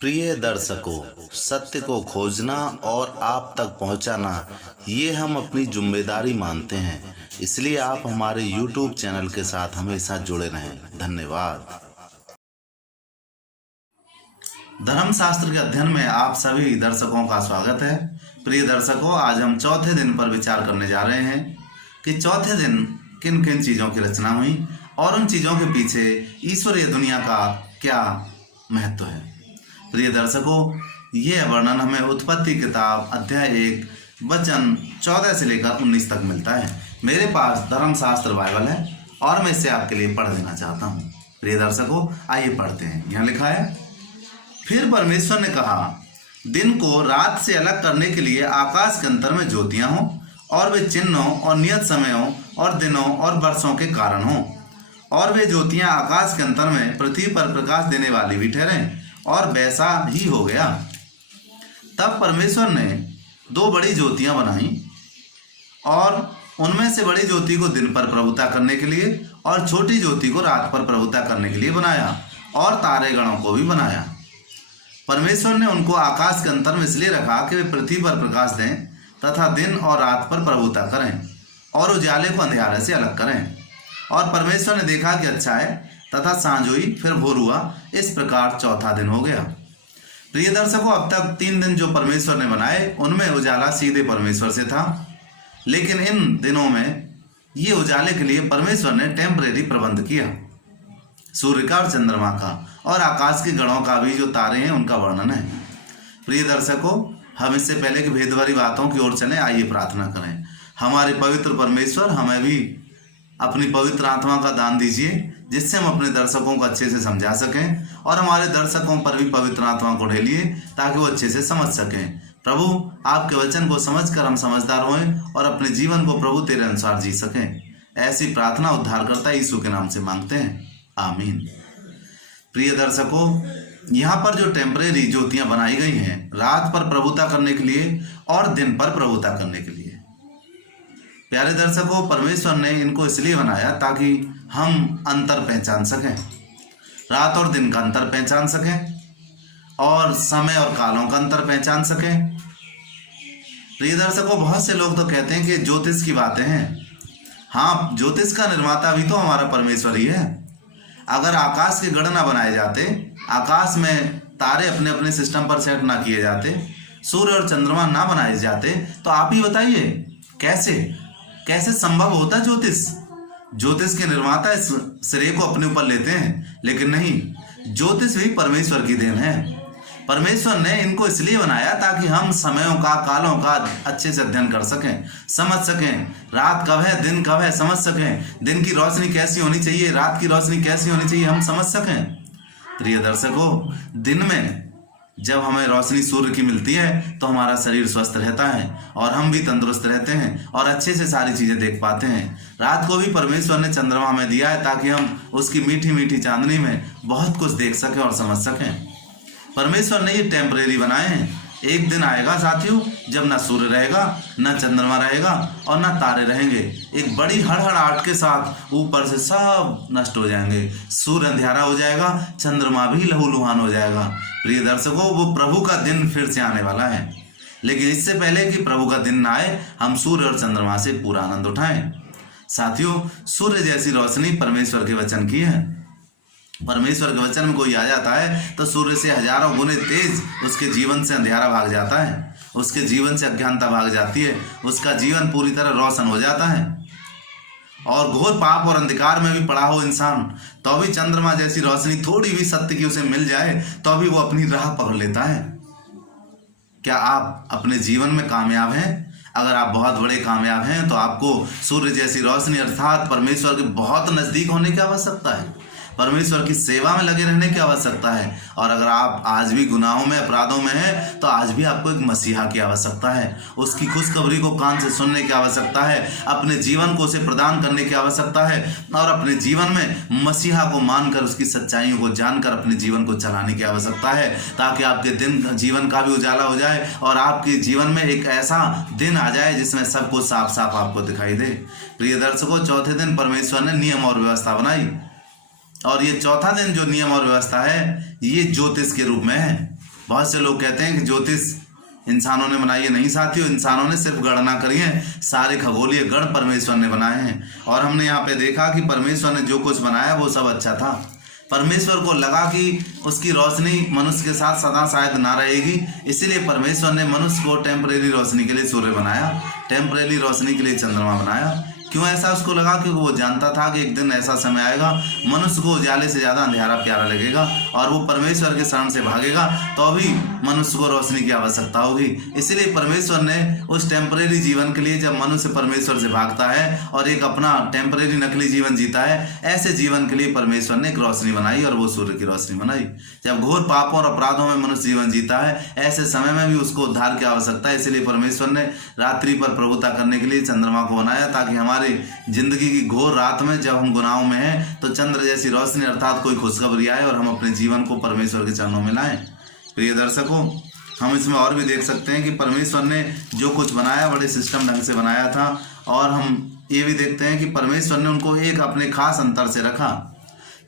प्रिय दर्शकों, सत्य को खोजना और आप तक पहुंचाना ये हम अपनी जिम्मेदारी मानते हैं। इसलिए आप हमारे YouTube चैनल के साथ हमेशा जुड़े रहें। धन्यवाद। धर्मशास्त्र के अध्ययन में आप सभी दर्शकों का स्वागत है। प्रिय दर्शकों, आज हम चौथे दिन पर विचार करने जा रहे हैं कि चौथे दिन किन किन चीज़ों की रचना हुई और उन चीज़ों के पीछे ईश्वरीय दुनिया का क्या महत्व है। प्रिय दर्शकों, यह वर्णन हमें उत्पत्ति किताब अध्याय 1 वचन 14 से लेकर 19 तक मिलता है। मेरे पास धर्मशास्त्र बाइबल है और मैं इसे आपके लिए पढ़ देना चाहता हूँ। प्रिय दर्शकों, आइए पढ़ते हैं। यहाँ लिखा है, फिर परमेश्वर ने कहा, दिन को रात से अलग करने के लिए आकाश के अंतर में ज्योतियां हों और वे चिन्हों और नियत समयों और दिनों और वर्षों के कारण हों, और वे ज्योतियां आकाश के अंतर में पृथ्वी पर प्रकाश देने वाली भी ठहरें। और वैसा ही हो गया। तब परमेश्वर ने 2 बड़ी ज्योतियां बनाई और उनमें से बड़ी ज्योति को दिन पर प्रभुता करने के लिए और छोटी ज्योति को रात पर प्रभुता करने के लिए बनाया, और तारे गणों को भी बनाया। परमेश्वर ने उनको आकाश के अंतर में इसलिए रखा कि वे पृथ्वी पर प्रकाश दें तथा दिन और रात पर प्रभुता करें और उजाले को अंधेरे से अलग करें। और परमेश्वर ने देखा कि अच्छा है, तथा सांझ हुई, फिर भोर हुआ। इस प्रकार चौथा दिन हो गया। प्रिय दर्शकों, अब तक 3 दिन जो परमेश्वर ने बनाए उनमें उजाला सीधे परमेश्वर से था, लेकिन इन दिनों में ये उजाले के लिए परमेश्वर ने टेम्परेरी प्रबंध किया। सूर्य का और चंद्रमा का और आकाश के गणों का भी, जो तारे हैं उनका वर्णन है। प्रिय दर्शकों, हम इससे पहले कि भेद भरी बातों की ओर चलें, आइए प्रार्थना करें। हमारे पवित्र परमेश्वर, हमें भी अपनी पवित्र आत्मा का दान दीजिए, जिससे हम अपने दर्शकों को अच्छे से समझा सकें और हमारे दर्शकों पर भी पवित्र आत्मा को ढेलिए ताकि वो अच्छे से समझ सकें। प्रभु, आपके वचन को समझकर हम समझदार हों और अपने जीवन को प्रभु तेरे अनुसार जी सकें। ऐसी प्रार्थना उद्धारकर्ता यीशु के नाम से मांगते हैं, आमीन। प्रिय दर्शकों, यहाँ पर जो टेम्परेरी ज्योतियां बनाई गई हैं, रात पर प्रभुता करने के लिए और दिन पर प्रभुता करने के लिए। प्यारे दर्शकों, परमेश्वर ने इनको इसलिए बनाया ताकि हम अंतर पहचान सकें, रात और दिन का अंतर पहचान सकें और समय और कालों का अंतर पहचान सकें। प्रिय दर्शकों, बहुत से लोग तो कहते हैं कि ज्योतिष की बातें हैं। हाँ, ज्योतिष का निर्माता भी तो हमारा परमेश्वर ही है। अगर आकाश के गण ना बनाए जाते, आकाश में तारे अपने अपने सिस्टम पर सेट ना किए जाते, सूर्य और चंद्रमा ना बनाए जाते, तो आप ही बताइए कैसे संभव होता ज्योतिष। ज्योतिष के निर्माता इस श्रेय को अपने ऊपर लेते हैं, लेकिन नहीं, ज्योतिष भी परमेश्वर की देन है। परमेश्वर ने इनको इसलिए बनाया ताकि हम समयों का, कालों का अच्छे से अध्ययन कर सकें, समझ सकें। रात कब है, दिन कब है, समझ सकें। दिन की रोशनी कैसी होनी चाहिए, रात की रोशनी कैसी होनी चाहिए, हम समझ सकें। प्रिय दर्शकों, दिन में जब हमें रोशनी सूर्य की मिलती है तो हमारा शरीर स्वस्थ रहता है और हम भी तंदुरुस्त रहते हैं और अच्छे से सारी चीजें देख पाते हैं। रात को भी परमेश्वर ने चंद्रमा हमें दिया है ताकि हम उसकी मीठी मीठी चांदनी में बहुत कुछ देख सकें और समझ सकें। परमेश्वर ने ये टेम्परेरी बनाए हैं। एक दिन आएगा साथियों, जब ना सूर्य रहेगा, ना चंद्रमा रहेगा और ना तारे रहेंगे। एक बड़ी हड़हड़ाहट के साथ ऊपर से सब नष्ट हो जाएंगे। सूर्य अंधेरा हो जाएगा, चंद्रमा भी लहूलुहान हो जाएगा। प्रिय दर्शकों, वो प्रभु का दिन फिर से आने वाला है, लेकिन इससे पहले कि प्रभु का दिन ना आए, हम सूर्य और चंद्रमा से पूरा आनंद उठाएं। साथियों, सूर्य जैसी रोशनी परमेश्वर के वचन की है। परमेश्वर के वचन में कोई आ जाता है तो सूर्य से हजारों गुने तेज उसके जीवन से अंधेरा भाग जाता है, उसके जीवन से अज्ञानता भाग जाती है, उसका जीवन पूरी तरह रोशन हो जाता है। और घोर पाप और अंधकार में भी पड़ा हो इंसान, तो भी चंद्रमा जैसी रोशनी थोड़ी भी सत्य की उसे मिल जाए तो भी वो अपनी राह पकड़ लेता है। क्या आप अपने जीवन में कामयाब हैं? अगर आप बहुत बड़े कामयाब हैं तो आपको सूर्य जैसी रोशनी अर्थात परमेश्वर के बहुत नजदीक होने की आवश्यकता है, परमेश्वर की सेवा में लगे रहने की आवश्यकता है। और अगर आप आज भी गुनाहों में, अपराधों में हैं, तो आज भी आपको एक मसीहा की आवश्यकता है। उसकी खुशखबरी को कान से सुनने की आवश्यकता है, अपने जीवन को उसे प्रदान करने की आवश्यकता है और अपने जीवन में मसीहा को मानकर, उसकी सच्चाइयों को जानकर अपने जीवन को चलाने की आवश्यकता है, ताकि आपके दिन जीवन का भी उजाला हो जाए और आपके जीवन में एक ऐसा दिन आ जाए जिसमें सब कुछ साफ साफ आपको दिखाई दे। प्रिय दर्शकों, चौथे दिन परमेश्वर ने नियम और व्यवस्था बनाई और ये चौथा दिन जो नियम और व्यवस्था है ये ज्योतिष के रूप में है। बहुत से लोग कहते हैं कि ज्योतिष इंसानों ने बनाई है। नहीं साथियों, इंसानों ने सिर्फ गणना करी है, सारे खगोलीय गण परमेश्वर ने बनाए हैं। और हमने यहाँ पे देखा कि परमेश्वर ने जो कुछ बनाया वो सब अच्छा था। परमेश्वर को लगा कि उसकी रोशनी मनुष्य के साथ सदा शायद ना रहेगी, इसीलिए परमेश्वर ने मनुष्य को टेम्परेरी रोशनी के लिए सूर्य बनाया, टेम्परेरी रोशनी के लिए चंद्रमा बनाया। क्यों ऐसा उसको लगा? क्योंकि वो जानता था कि एक दिन ऐसा समय आएगा मनुष्य को उजाले से ज़्यादा अंधेरा प्यारा लगेगा और वो परमेश्वर के शरण से भागेगा, तो अभी मनुष्य को रोशनी की आवश्यकता होगी। इसलिए परमेश्वर ने उस टेम्परेरी जीवन के लिए, जब मनुष्य परमेश्वर से भागता है और एक अपना टेम्परेरी नकली जीवन जीता है, ऐसे जीवन के लिए परमेश्वर ने एक रोशनी बनाई और वो सूर्य की रोशनी बनाई। जब घोर पापों और अपराधों में मनुष्य जीवन जीता है, ऐसे समय में भी उसको उद्धार की आवश्यकता है। इसलिए परमेश्वर ने रात्रि पर प्रभुता करने के लिए चंद्रमा को बनाया, ताकि हमारे जिंदगी की घोर रात में जब हम गुनाहों में हैं तो चंद्र जैसी रोशनी अर्थात कोई खुशखबरी आए और हम अपने जीवन को परमेश्वर के चरणों में लाएं। प्रिय दर्शकों, हम इसमें और भी देख सकते हैं कि परमेश्वर ने जो कुछ बनाया बड़े सिस्टम ढंग से बनाया था। और हम ये भी देखते हैं कि परमेश्वर ने उनको एक अपने खास अंतर से रखा।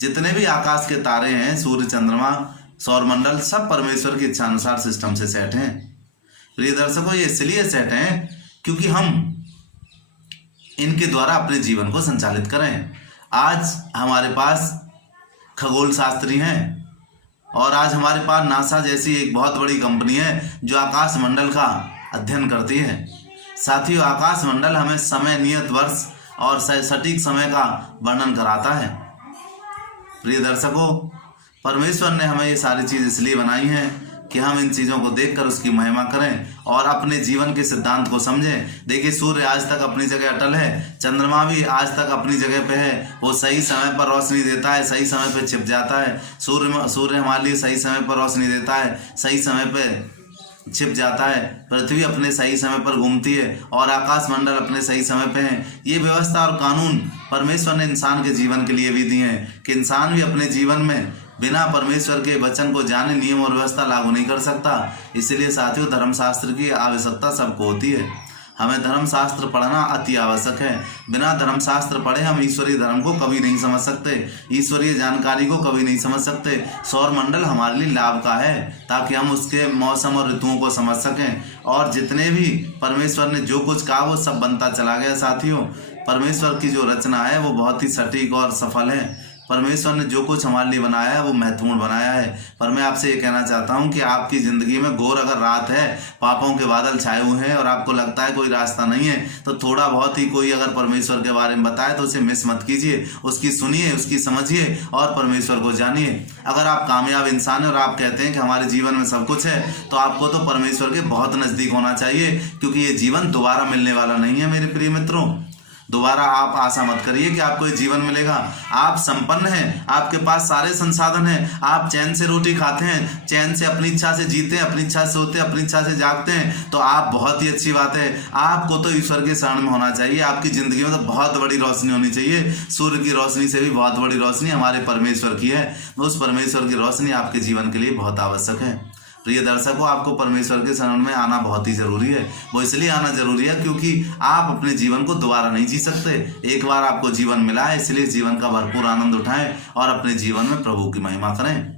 जितने भी आकाश के तारे हैं, सूर्य, चंद्रमा, सौरमंडल, सब परमेश्वर की इच्छानुसार सिस्टम से सेट हैं। प्रिय दर्शकों, ये इसलिए सेट हैं क्योंकि हम इनके द्वारा अपने जीवन को संचालित करें। आज हमारे पास खगोल शास्त्री हैं और आज हमारे पास नासा जैसी एक बहुत बड़ी कंपनी है जो आकाश मंडल का अध्ययन करती है। साथियों, आकाश मंडल हमें समय, नियत वर्ष और सटीक समय का वर्णन कराता है। प्रिय दर्शकों, परमेश्वर ने हमें ये सारी चीज़ इसलिए बनाई है कि हम इन चीज़ों को देखकर उसकी महिमा करें और अपने जीवन के सिद्धांत को समझें। देखिए, सूर्य आज तक अपनी जगह अटल है, चंद्रमा भी आज तक अपनी जगह पे है। वो सही समय पर रोशनी देता है, सही समय पे छिप जाता है। सूर्य हमारे लिए सही समय पर रोशनी देता है, सही समय पे छिप जाता है। पृथ्वी अपने सही समय पर घूमती है और आकाश मंडल अपने सही समय पे है। ये व्यवस्था और कानून परमेश्वर ने इंसान के जीवन के लिए भी दिए हैं कि इंसान भी अपने जीवन में बिना परमेश्वर के वचन को जाने नियम और व्यवस्था लागू नहीं कर सकता। इसलिए साथियों, धर्मशास्त्र की आवश्यकता सबको होती है। हमें धर्मशास्त्र पढ़ना अति आवश्यक है। बिना धर्मशास्त्र पढ़े हम ईश्वरीय धर्म को कभी नहीं समझ सकते, ईश्वरीय जानकारी को कभी नहीं समझ सकते। सौरमंडल हमारे लिए लाभ का है ताकि हम उसके मौसम और ऋतुओं को समझ सकें। और जितने भी परमेश्वर ने जो कुछ कहा वो सब बनता चला गया। साथियों, परमेश्वर की जो रचना है वो बहुत ही सटीक और सफल है। परमेश्वर ने जो कुछ हमारे लिए बनाया है वो महत्वपूर्ण बनाया है। पर मैं आपसे ये कहना चाहता हूँ कि आपकी ज़िंदगी में घोर अगर रात है, पापों के बादल छाए हुए हैं और आपको लगता है कोई रास्ता नहीं है, तो थोड़ा बहुत ही कोई अगर परमेश्वर के बारे में बताए तो उसे मिस मत कीजिए, उसकी सुनिए, उसकी समझिए और परमेश्वर को जानिए। अगर आप कामयाब इंसान हैं और आप कहते हैं कि हमारे जीवन में सब कुछ है, तो आपको तो परमेश्वर के बहुत नज़दीक होना चाहिए, क्योंकि ये जीवन दोबारा मिलने वाला नहीं है। मेरे प्रिय मित्रों, दोबारा आप आशा मत करिए कि आपको ये जीवन मिलेगा। आप संपन्न हैं, आपके पास सारे संसाधन हैं, आप चैन से रोटी खाते हैं, चैन से अपनी इच्छा से जीते हैं, अपनी इच्छा से सोते हैं, अपनी इच्छा से जागते हैं, तो आप बहुत ही अच्छी बात है। आपको तो ईश्वर के शरण में होना चाहिए। आपकी जिंदगी में तो बहुत बड़ी रोशनी होनी चाहिए। सूर्य की रोशनी से भी बहुत बड़ी रोशनी हमारे परमेश्वर की है। उस परमेश्वर की रोशनी आपके जीवन के लिए बहुत आवश्यक है। प्रिय दर्शकों, आपको परमेश्वर के शरण में आना बहुत ही जरूरी है। वो इसलिए आना जरूरी है क्योंकि आप अपने जीवन को दोबारा नहीं जी सकते। एक बार आपको जीवन मिला है, इसलिए जीवन का भरपूर आनंद उठाएं और अपने जीवन में प्रभु की महिमा करें।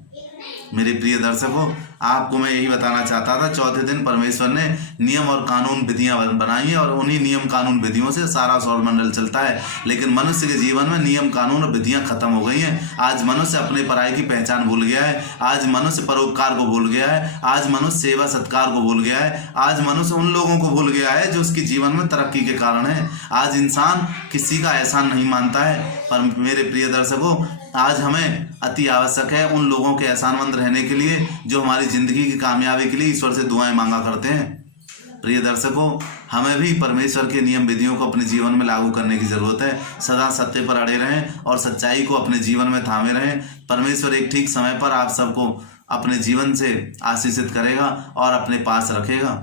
मेरे प्रिय दर्शकों, आपको मैं यही बताना चाहता था, चौथे दिन परमेश्वर ने नियम और कानून विधियां बनाई हैं और उन्हीं नियम कानून विधियों से सारा सौरमंडल चलता है। लेकिन मनुष्य के जीवन में नियम कानून और विधियां खत्म हो गई हैं। आज मनुष्य अपने पराई की पहचान भूल गया है। आज मनुष्य परोपकार को भूल गया है। आज मनुष्य सेवा सत्कार को भूल गया है। आज मनुष्य उन लोगों को भूल गया है जो उसके जीवन में तरक्की के कारण है। आज इंसान किसी का एहसान नहीं मानता है। पर मेरे प्रिय दर्शकों, आज हमें अति आवश्यक है उन लोगों के एहसानमंद रहने के लिए जो हमारी जिंदगी की कामयाबी के लिए ईश्वर से दुआएं मांगा करते हैं। प्रिय दर्शकों, हमें भी परमेश्वर के नियम विधियों को अपने जीवन में लागू करने की जरूरत है। सदा सत्य पर अड़े रहें और सच्चाई को अपने जीवन में थामे रहें। परमेश्वर एक ठीक समय पर आप सबको अपने जीवन से आशीषित करेगा और अपने पास रखेगा।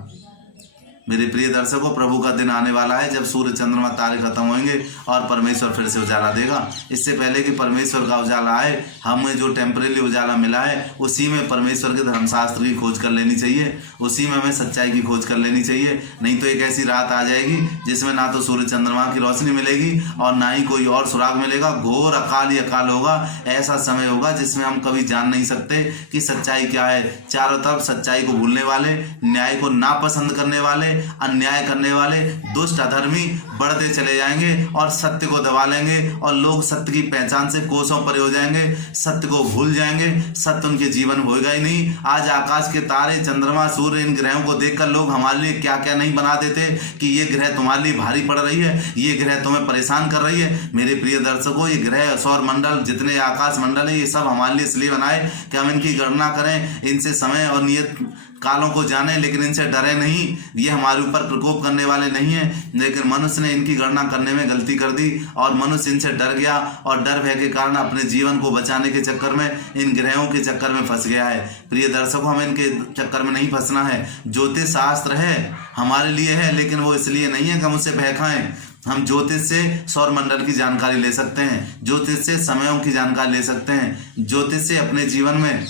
मेरे प्रिय दर्शकों, प्रभु का दिन आने वाला है जब सूर्य चंद्रमा तारे खत्म होंगे और परमेश्वर फिर से उजाला देगा। इससे पहले कि परमेश्वर का उजाला आए, हमें जो टेम्परेरी उजाला मिला है उसी में परमेश्वर के धर्मशास्त्र की खोज कर लेनी चाहिए, उसी में हमें सच्चाई की खोज कर लेनी चाहिए। नहीं तो एक ऐसी रात आ जाएगी जिसमें ना तो सूर्य चंद्रमा की रोशनी मिलेगी और ना ही कोई और सुराग मिलेगा। घोर अकाल ही अकाल होगा। ऐसा समय होगा जिसमें हम कभी जान नहीं सकते कि सच्चाई क्या है। चारों तरफ सच्चाई को भूलने वाले, न्याय को नापसंद करने वाले, अन्याय करने वाले, दुष्ट अधर्मी बढ़ते चले जाएंगे और सत्य को दबा लेंगे और लोग सत्य की पहचान से कोसों परे हो जाएंगे, सत्य को भूल जाएंगे, सत्य उनके जीवन में होगा ही नहीं। आज आकाश के तारे, चंद्रमा, सूर्य, इन ग्रहों को देखकर लोग हमारे लिए क्या क्या नहीं बना देते कि ये ग्रह तुम्हारे लिए भारी पड़ रही है, ये ग्रह तुम्हें परेशान कर रही है। मेरे प्रिय दर्शकों, ये ग्रह, सौर मंडल, जितने आकाश मंडल है, ये सब हमारे लिए इसलिए बनाए कि हम इनकी गणना करें, इनसे समय और नियत कालों को जाने, लेकिन इनसे डरे नहीं। ये हमारे ऊपर प्रकोप करने वाले नहीं है, लेकिन मनुष्य ने इनकी गणना करने में गलती कर दी और मनुष्य इनसे डर गया और डर भय के कारण अपने जीवन को बचाने के चक्कर में इन ग्रहों के चक्कर में फंस गया है। प्रिय दर्शकों, हमें इनके चक्कर में नहीं फंसना है। ज्योतिष शास्त्र है, हमारे लिए है, लेकिन वो इसलिए नहीं है कि हम उससे भय खाएं। हम ज्योतिष से सौर मंडल की जानकारी ले सकते हैं, ज्योतिष से समयों की जानकारी ले सकते हैं, ज्योतिष से अपने जीवन में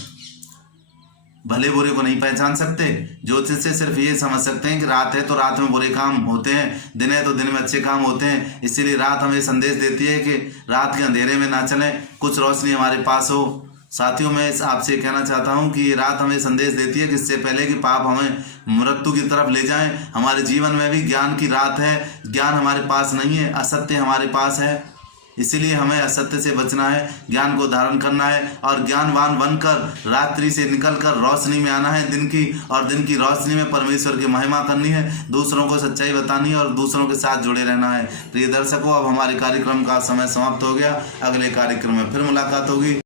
भले बुरे को नहीं पहचान सकते। ज्योतिष से सिर्फ ये समझ सकते हैं कि रात है तो रात में बुरे काम होते हैं, दिन है तो दिन में अच्छे काम होते हैं। इसीलिए रात हमें संदेश देती है कि रात के अंधेरे में ना चलें, कुछ रोशनी हमारे पास हो। साथियों, मैं आपसे कहना चाहता हूं कि ये रात हमें संदेश देती है कि इससे पहले कि पाप हमें मृत्यु की तरफ ले जाएं, हमारे जीवन में भी ज्ञान की रात है। ज्ञान हमारे पास नहीं है, असत्य हमारे पास है। इसीलिए हमें असत्य से बचना है, ज्ञान को धारण करना है और ज्ञानवान बनकर रात्रि से निकलकर रोशनी में आना है दिन की, और दिन की रोशनी में परमेश्वर की महिमा करनी है, दूसरों को सच्चाई बतानी है और दूसरों के साथ जुड़े रहना है। प्रिय दर्शकों, अब हमारे कार्यक्रम का समय समाप्त हो गया। अगले कार्यक्रम में फिर मुलाकात होगी।